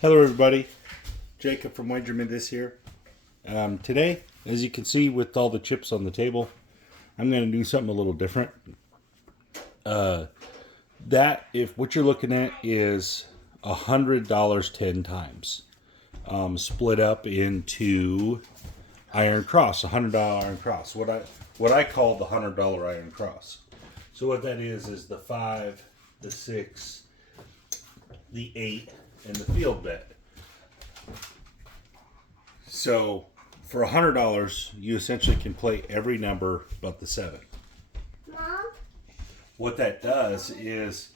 Hello everybody, Jacob from Wagerman this here. Today, as you can see with all the chips on the table, I'm going to do something a little different. If what you're looking at is $100 10 times, split up into Iron Cross, $100 Iron Cross, what I call the $100 Iron Cross. So what that is the 5, the 6, the 8, and the field bet. So for $100, you essentially can play every number but the 7. Mom? What that does is,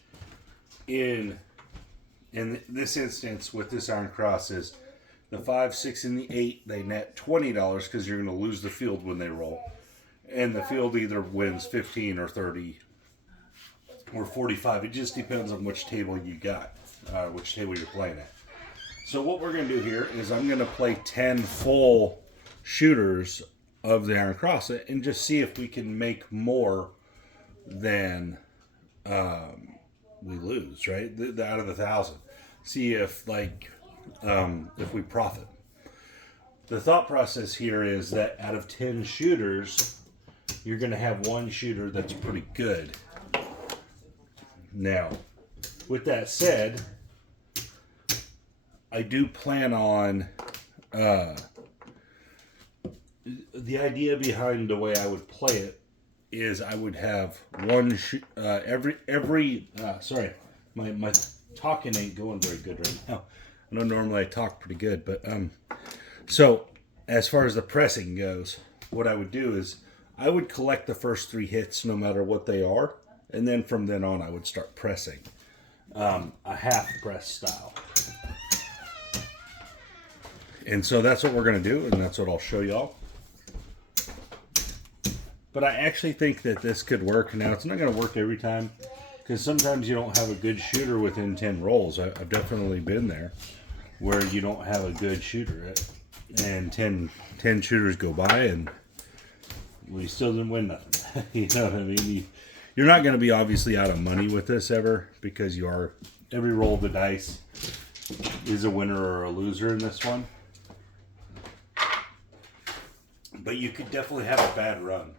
in this instance with this Iron Cross, is the 5, 6, and the 8, they net $20 because you're going to lose the field when they roll. And the field either wins 15 or 30 or 45. It just depends on which table you got, which table you're playing at. So what we're going to do here is I'm going to play 10 full shooters of the Iron Cross and just see if we can make more than we lose, right? Out of the 1,000. See if if we profit. The thought process here is that out of 10 shooters, you're going to have one shooter that's pretty good. Now, with that said, I do plan on the idea behind the way I would play it is I would have one sorry, my talking ain't going very good right now. I know normally I talk pretty good, but so as far as the pressing goes, what I would do is I would collect the first 3 hits no matter what they are, and then from then on I would start pressing a half press style. And so that's what we're going to do, and that's what I'll show y'all. But I actually think that this could work. Now, it's not going to work every time, because sometimes you don't have a good shooter within 10 rolls. I've definitely been there, where you don't have a good shooter, and 10 shooters go by, and we still didn't win nothing. You know what I mean? You're not going to be obviously out of money with this ever, because every roll of the dice is a winner or a loser in this one. But you could definitely have a bad run.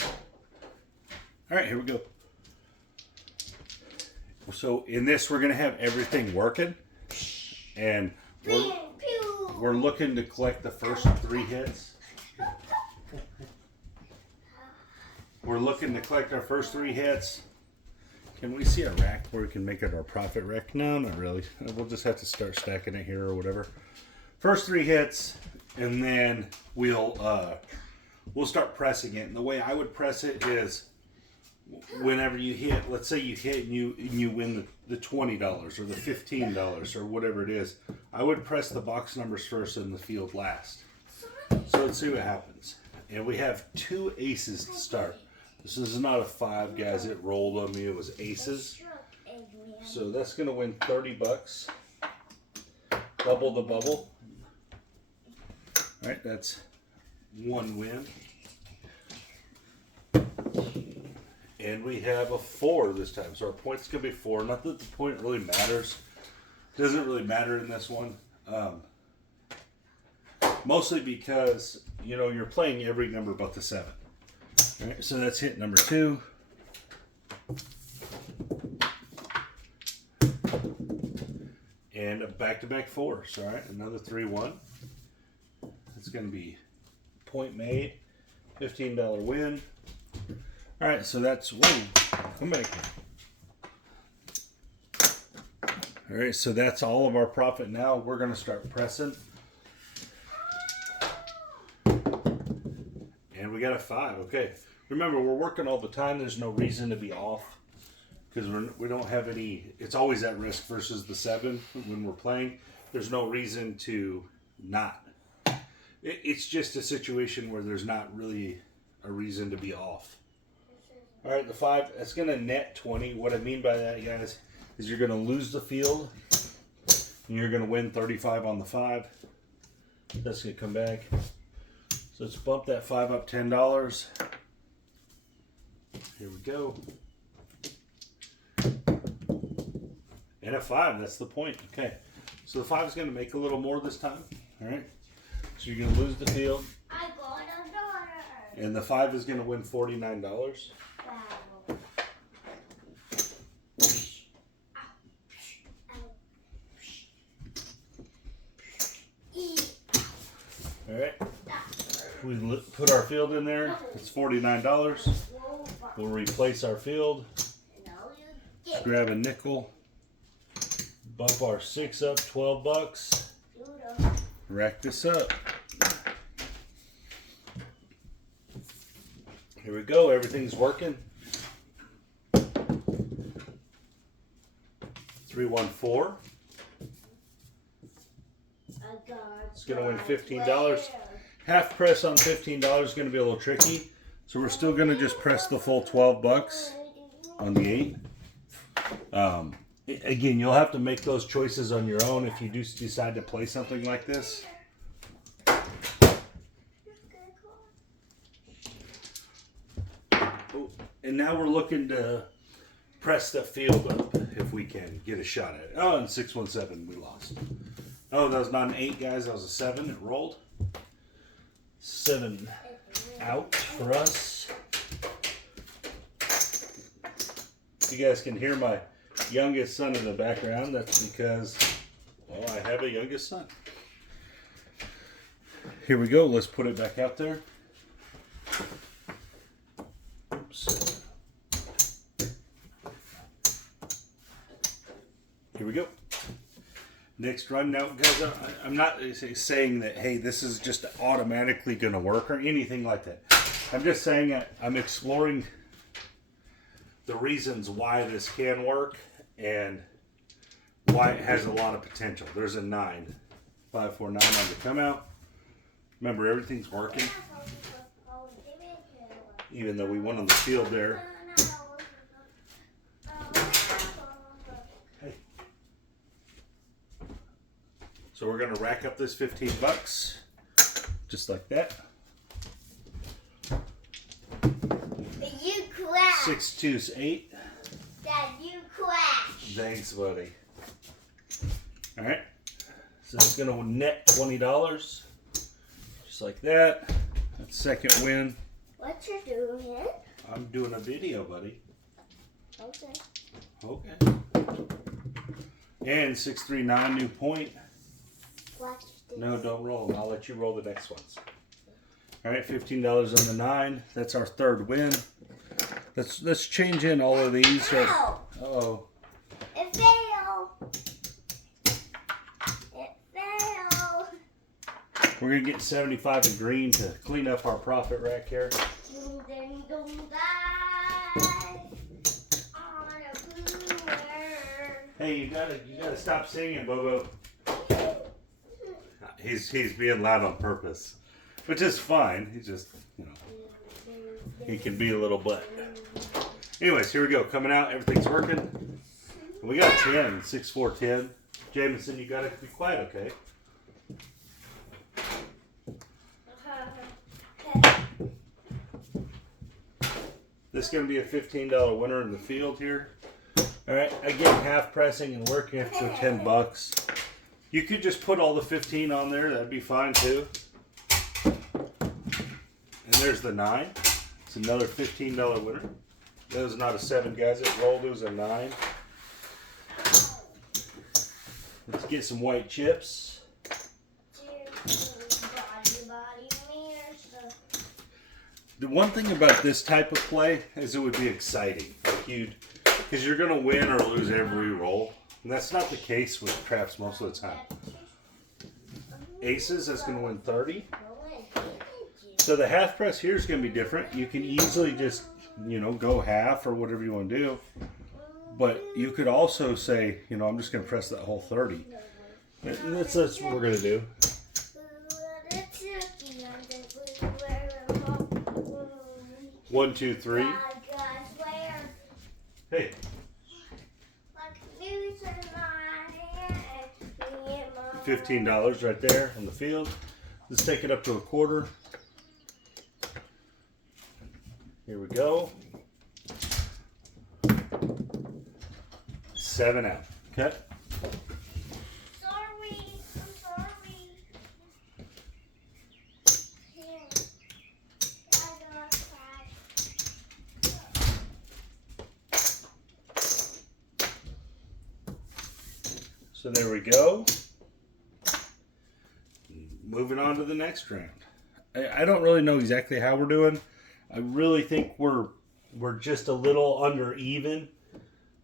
All right, here we go. So in this, we're going to have everything working. And we're looking to collect the first 3 hits. We're looking to collect our first 3 hits. Can we see a rack where we can make it our profit rack? No, not really. We'll just have to start stacking it here or whatever. First 3 hits, and then we'll start pressing it. And the way I would press it is, whenever you hit, let's say you hit and you win the $20 or the $15 or whatever it is, I would press the box numbers first and the field last. So let's see what happens. And we have 2 aces to start. This is not a 5, guys. It rolled on me. It was aces. So that's going to win $30. Double the bubble. All right, that's 1 win. And we have a 4 this time. So our point's going to be 4. Not that the point really matters. It doesn't really matter in this one. Mostly because, you're playing every number but the 7. All right, so that's hit number 2. And a back-to-back 4s. All right, another 3-1. It's going to be point made, $15 win. All right, so that's one. Come back here. All right, so that's all of our profit now. We're going to start pressing. And we got a 5. Okay. Remember, we're working all the time. There's no reason to be off, because we don't have any. It's always at risk versus the 7 when we're playing. There's no reason to not. It's just a situation where there's not really a reason to be off. All right, the 5, it's going to net 20. What I mean by that, guys, is you're going to lose the field, and you're going to win 35 on the 5. That's going to come back. So let's bump that 5 up $10. Here we go. And a 5, that's the point. Okay. So the 5 is going to make a little more this time. All right. So you're going to lose the field. I got a daughter. And the 5 is going to win $49. Wow. All right. We put our field in there. It's $49. We'll replace our field. Grab a nickel. Bump our 6 up, $12. Rack this up. Here we go. Everything's working. 314. It's going to win $15. Half press on $15 is going to be a little tricky. So we're still going to just press the full $12 on the 8. Again, you'll have to make those choices on your own if you do decide to play something like this. And now we're looking to press the field up if we can get a shot at it. Oh, and 617, we lost. Oh, that was not an 8, guys. That was a 7. It rolled. 7 out for us. You guys can hear my youngest son in the background. That's because, well, I have a youngest son. Here we go. Let's put it back out there. Oops. Here we go. Next run. Now, guys, I'm not saying that, hey, this is just automatically going to work or anything like that. I'm just saying that I'm exploring the reasons why this can work and why it has a lot of potential. There's a 9. 549 on the come out. Remember, everything's working. Even though we won on the field there. Hey. So we're going to rack up this $15. Just like that. You crashed. 6 2's 8. Dad, you crashed. Thanks, buddy. All right. So it's going to net $20. Just like that. That's second win. What you doing? I'm doing a video, buddy. Okay. Okay. And 639, new point. Watch this. No, don't roll them. I'll let you roll the next ones. All right, $15 on the 9. That's our third win. Let's change in all of these. Ow! Uh-oh. It failed. It failed. We're going to get 75 in green to clean up our profit rack here. Ding, dong, die. On a bluer. Hey, you gotta stop singing, Bobo. He's being loud on purpose, which is fine. He's just, you know, he can be a little butt. Anyways, here we go. Coming out, everything's working. We got 10, 6 4 10. Jameson, you gotta be quiet, okay? This is gonna be a $15 winner in the field here. All right, again, half pressing and working it for $10. You could just put all the 15 on there. That'd be fine too. And there's the 9. It's another $15 winner. That was not a 7, guys. It rolled. It was a 9. Let's get some white chips. The one thing about this type of play is it would be exciting. Like because you're going to win or lose every roll. And that's not the case with craps most of the time. Aces, that's going to win 30. So the half press here is going to be different. You can easily just, go half or whatever you want to do. But you could also say, I'm just going to press that whole 30. And that's what we're going to do. One, two, three. Hey. $15 right there on the field. Let's take it up to a quarter. Here we go. 7 out. Okay. Sorry. So there we go. Moving on to the next round. I don't really know exactly how we're doing. I really think we're just a little under even.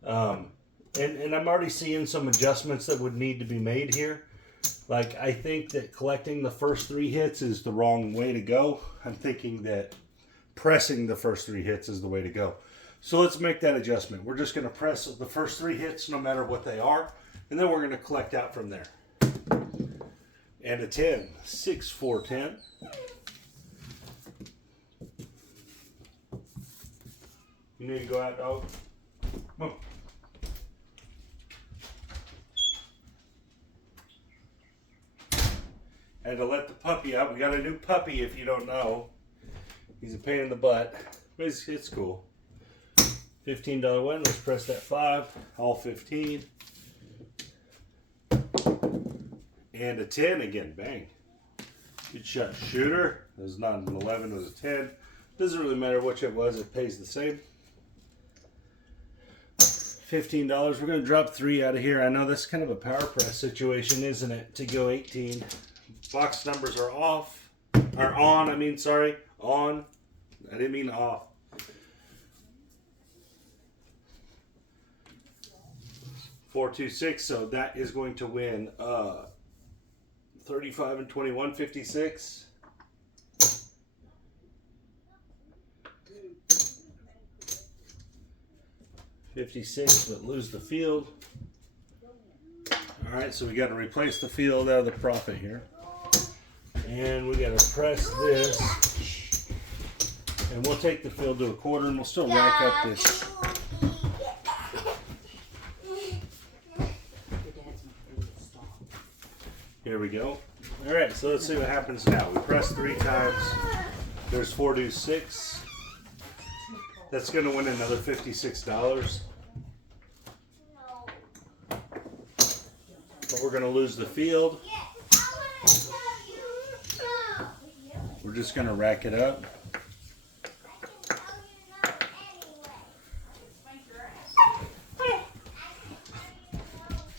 And I'm already seeing some adjustments that would need to be made here. Like, I think that collecting the first 3 hits is the wrong way to go. I'm thinking that pressing the first 3 hits is the way to go. So let's make that adjustment. We're just going to press the first 3 hits no matter what they are. And then we're going to collect out from there. And a 10. 6, 4, 10. You need to go out, dog. Come on. I had to let the puppy out. We got a new puppy, if you don't know. He's a pain in the butt, but it's cool. $15 win. Let's press that 5. All 15. And a 10 again. Bang. Good shot, shooter. It was not an 11, it was a 10. Doesn't really matter which it was, it pays the same. $15. We're going to drop 3 out of here. I know this is kind of a power press situation, isn't it? To go 18. Box numbers are off. Are on, I mean, sorry. On. I didn't mean off. $426, so that is going to win 35 and 21, 56. $56, but lose the field. Alright, so we got to replace the field out of the profit here. And we got to press this. And we'll take the field to a quarter and we'll still rack up this. Here we go. Alright, so let's see what happens now. We press 3 times. There's 4 do 6. That's going to win another $56. But we're going to lose the field. We're just going to rack it up.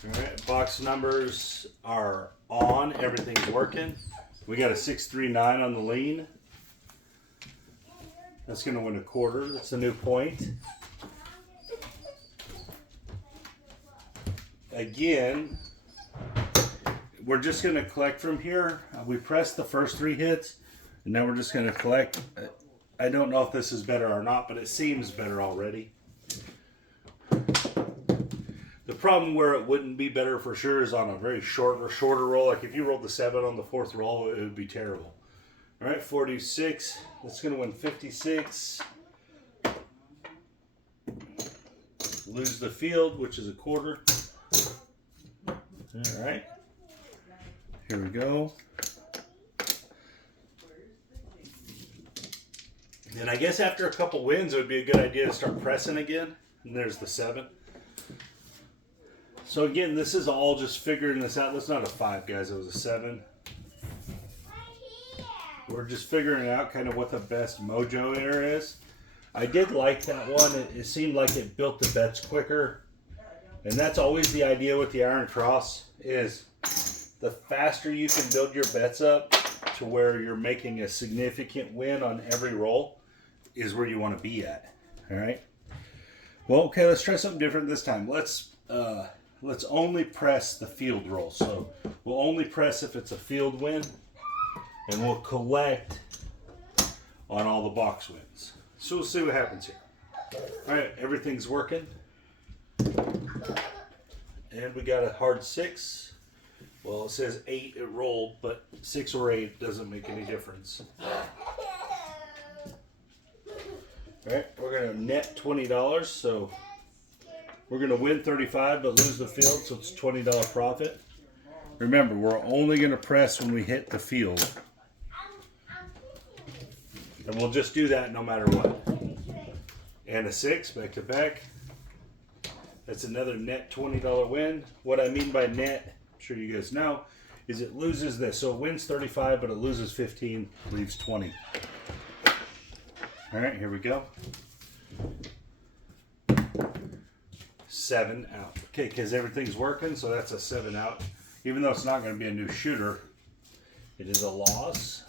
Alright, box numbers are on. Everything's working. We got a 639 on the lean. That's going to win a quarter. That's a new point. Again, we're just going to collect from here. We pressed the first 3 hits, and now we're just going to collect. I don't know if this is better or not, but it seems better already. The problem where it wouldn't be better for sure is on a very shorter roll. Like if you rolled the 7 on the 4th roll, it would be terrible. All right, 46. That's going to win 56. Lose the field, which is a quarter. All right. Here we go. And I guess after a couple wins, it would be a good idea to start pressing again. And there's the 7. So again, this is all just figuring this out. That's not a 5, guys. It was a 7. We're just figuring out kind of what the best mojo air is. I did like that one. It seemed like it built the bets quicker. And that's always the idea with the Iron Cross is the faster you can build your bets up to where you're making a significant win on every roll is where you want to be at. All right. Well, okay, let's try something different this time. Let's only press the field roll. So we'll only press if it's a field win. And we'll collect on all the box wins. So we'll see what happens here. All right, everything's working. And we got a hard 6. Well, it says 8 it rolled, but 6 or 8 doesn't make any difference. All right, we're going to net $20. So we're going to win 35 but lose the field, so it's $20 profit. Remember, we're only going to press when we hit the field. And we'll just do that no matter what. And a 6, back to back. That's another net $20 win. What I mean by net, I'm sure you guys know, is it loses this. So it wins 35, but it loses 15, leaves 20. All right, here we go. 7 out. Okay, because everything's working, so that's a 7 out. Even though it's not going to be a new shooter, it is a loss.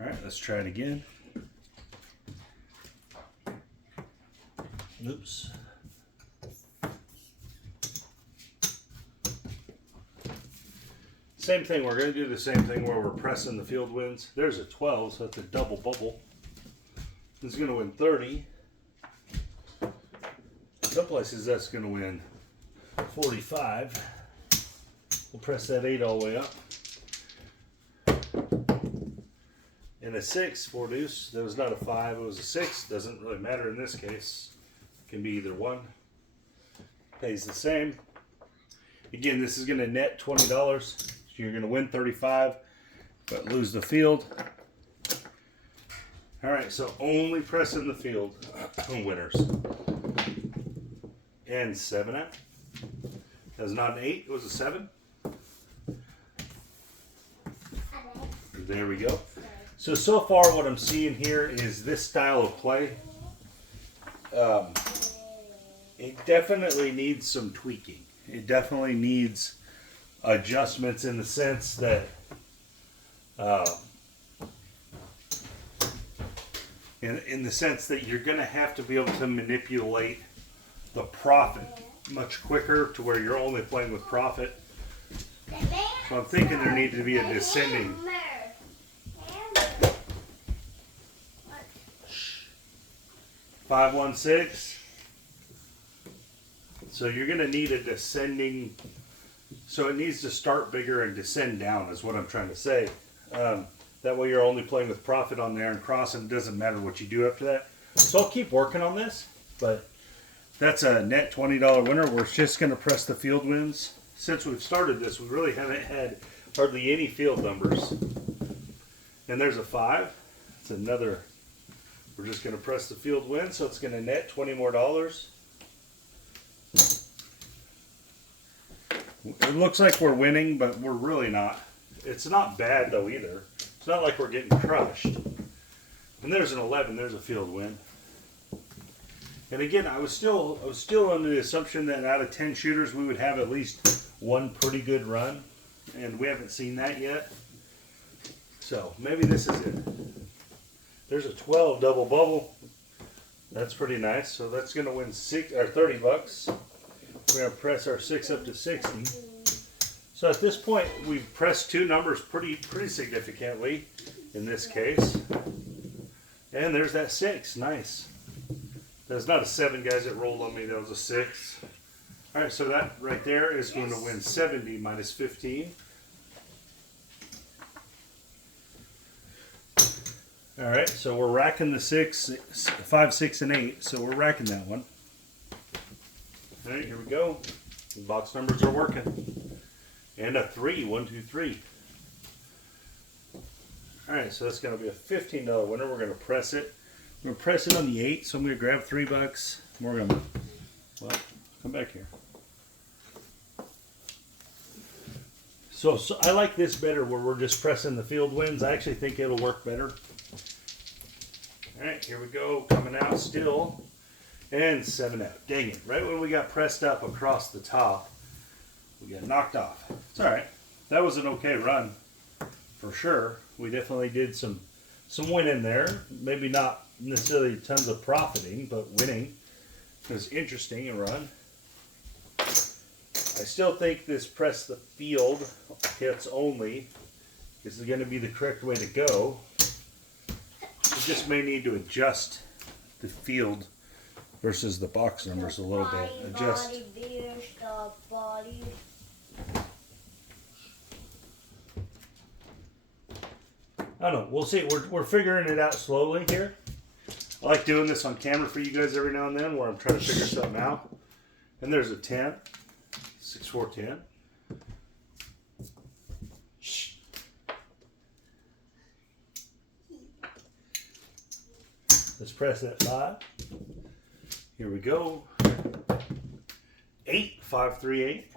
All right, let's try it again. Oops. Same thing, we're going to do the same thing where we're pressing the field wins. There's a 12, so that's a double bubble. This is going to win 30. Some places that's going to win 45. We'll press that 8 all the way up. And a 6, 4 deuce. That was not a 5, it was a 6. Doesn't really matter in this case. It can be either one. Pays the same. Again, this is going to net $20. So you're going to win 35, but lose the field. All right, so only pressing the field winners. And 7 out. That was not an 8, it was a 7. There we go. So far what I'm seeing here is this style of play. It definitely needs some tweaking. It definitely needs adjustments in the sense that in the sense that you're going to have to be able to manipulate the profit much quicker to where you're only playing with profit. So I'm thinking there needs to be a descending. 516. So you're going to need a descending. So it needs to start bigger and descend down is what I'm trying to say. That way you're only playing with profit on there and cross, and it doesn't matter what you do after that. So I'll keep working on this, but that's a net $20 winner. We're just going to press the field wins. Since we've started this, we really haven't had hardly any field numbers. And there's a 5. It's another. We're just going to press the field win, so it's going to net $20 more. It looks like we're winning, but we're really not. It's not bad though either. It's not like we're getting crushed. And there's an 11. There's a field win. And again, I was still under the assumption that out of 10 shooters, we would have at least one pretty good run, and we haven't seen that yet. So maybe this is it. There's a 12 double bubble. That's pretty nice. So that's going to win $30 bucks. We're going to press our 6 up to 60. So at this point, we've pressed 2 numbers pretty significantly in this case. And there's that 6. Nice. That's not a 7, guys. It rolled on me. That was a 6. All right, so that right there is going to win 70 minus 15. All right, so we're racking the 6, 5, 6, and 8. So we're racking that one. All right, here we go. The box numbers are working. And a 3, 1, 2, 3. All right, so that's going to be a $15 winner. We're going to press it. We're going to press it on the 8, so I'm going to grab $3 bucks. We're going to, well, come back here. So I like this better where we're just pressing the field wins. I actually think it'll work better. All right, here we go. Coming out still. And 7 out. Dang it. Right when we got pressed up across the top, we got knocked off. It's all right. That was an okay run for sure. We definitely did some winning there. Maybe not necessarily tons of profiting, but winning. It was interesting a run. I still think this press the field hits only is going to be the correct way to go. We just may need to adjust the field versus the box numbers a little bit. Adjust. I don't know. We'll see. We're figuring it out slowly here. I like doing this on camera for you guys every now and then where I'm trying to figure something out. And there's a 10. 6, 4, 10. Shh. Let's press that 5. Here we go. 8, 5, 3, 8.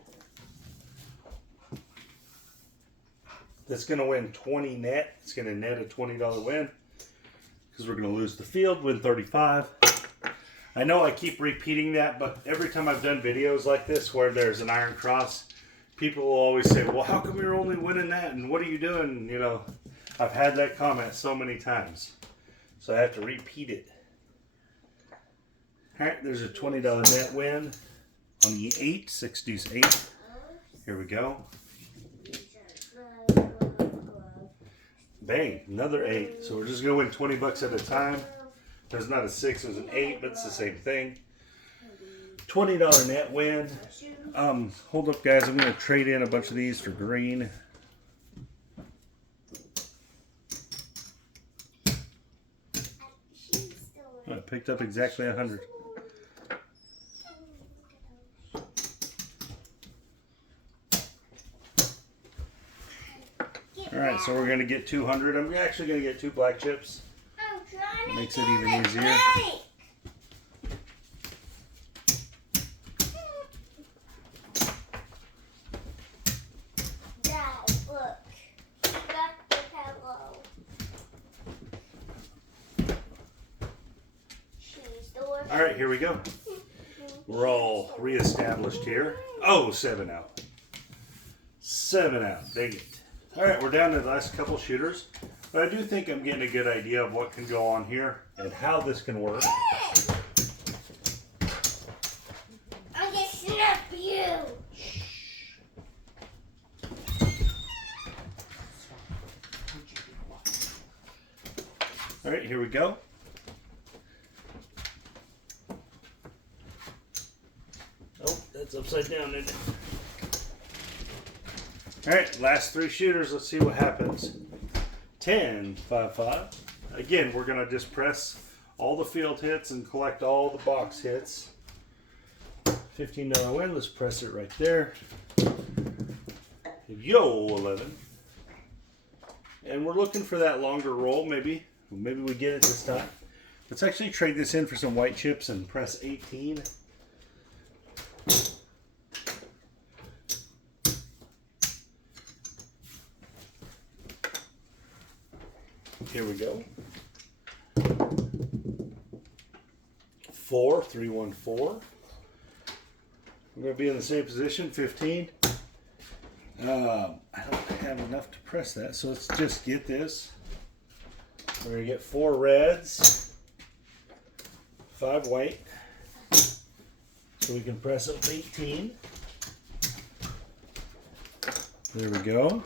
That's going to win 20 net. It's going to net a $20 win because we're going to lose the field, win 35. I know I keep repeating that, but every time I've done videos like this where there's an iron cross, people will always say, well, how come you're only winning that? And what are you doing? You know, I've had that comment so many times. So I have to repeat it. All right, there's a $20 net win on the 8, 6 deuce 8. Here we go. Bang, another 8. So we're just going to win 20 bucks at a time. There's not a 6, there's an 8, but it's the same thing. $20 net win. Hold up, guys. I'm going to trade in a bunch of these for green. I picked up exactly 100. All right, so we're going to get 200. I'm actually going to get 2 black chips. Makes it even easier. Dad, look. Got the pillow. All right, here we go. We're all reestablished here. Oh, 7 out. 7 out. Dang it. All right, we're down to the last couple shooters. But I do think I'm getting a good idea of what can go on here and how this can work. I'm gonna snap you. All right, here we go. Oh, that's upside down, isn't it? All right, last 3 shooters. Let's see what happens. 10, 5, 5. Again, we're going to just press all the field hits and collect all the box hits. $15 win. Let's press it right there. Yo, 11. And we're looking for that longer roll, maybe. Maybe we get it this time. Let's actually trade this in for some white chips and press 18. Here we go. 4, 3, 1, 4. We're going to be in the same position, 15. I don't have enough to press that, so let's just get this. We're going to get 4 reds, 5 white, so we can press up 18. There we go.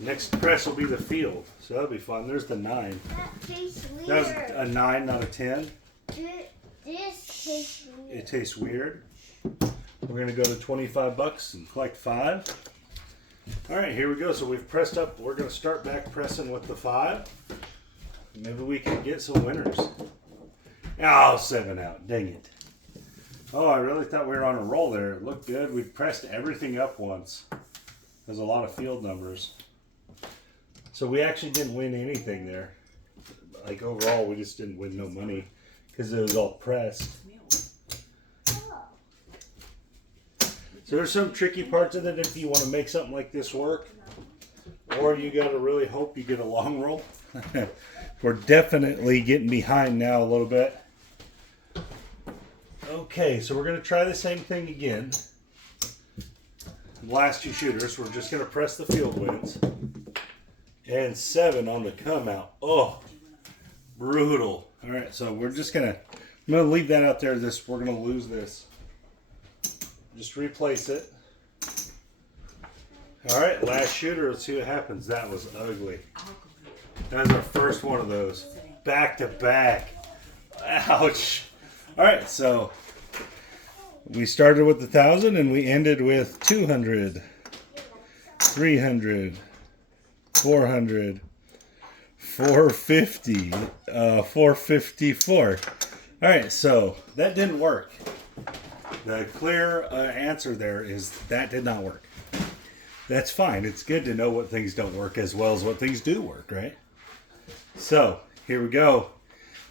Next press will be the field, so that'll be fun. There's the 9. That tastes weird. That was a 9, not a 10. This tastes weird. It tastes weird. We're going to go to 25 bucks and collect 5. All right, here we go. So we've pressed up. We're going to start back pressing with the 5. Maybe we can get some winners. Oh, 7 out. Dang it. Oh, I really thought we were on a roll there. It looked good. We pressed everything up once. There's a lot of field numbers. So we actually didn't win anything there. Like overall, we just didn't win no money because it was all pressed. So there's some tricky parts of it if you want to make something like this work. Or you got to really hope you get a long roll. We're definitely getting behind now a little bit. Okay, so we're going to try the same thing again. Last 2 shooters, we're just going to press the field wins. And 7 on the come out. Oh, brutal. All right, so we're just going to, I'm going to leave that out there. We're going to lose this. Just replace it. All right, last shooter. Let's see what happens. That was ugly. That was our first one of those. Back to back. Ouch. All right, so we started with 1,000 and we ended with 200, 300, 400, 450, 454. All right, so that didn't work. The clear answer there is that did not work. That's fine. It's good to know what things don't work as well as what things do work, right? So here we go.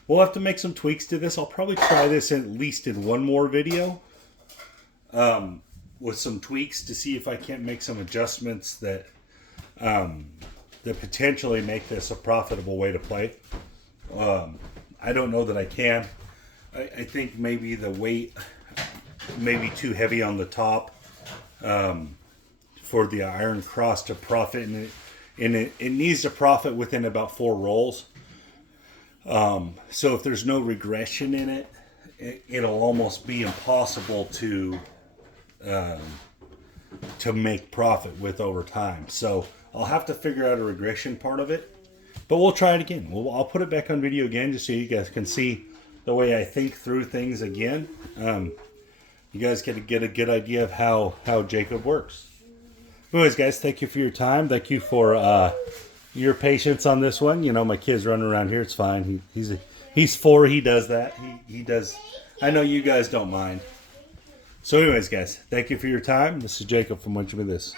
We'll have to make some tweaks to this. I'll probably try this at least in one more video with some tweaks to see if I can't make some adjustments that that potentially make this a profitable way to play. I don't know that I can. I think maybe the weight may be too heavy on the top for the iron cross to profit, and it needs to profit within about 4 rolls. So if there's no regression in it, it'll almost be impossible to make profit with over time. So I'll have to figure out a regression part of it, but we'll try it again. I'll put it back on video again just so you guys can see the way I think through things again. You guys get a good idea of how Jacob works. Anyways, guys, thank you for your time. Thank you for your patience on this one. You know, my kid's running around here. It's fine. He's 4. He does that. He does. I know you guys don't mind. So anyways, guys, thank you for your time. This is Jacob from Munching with This.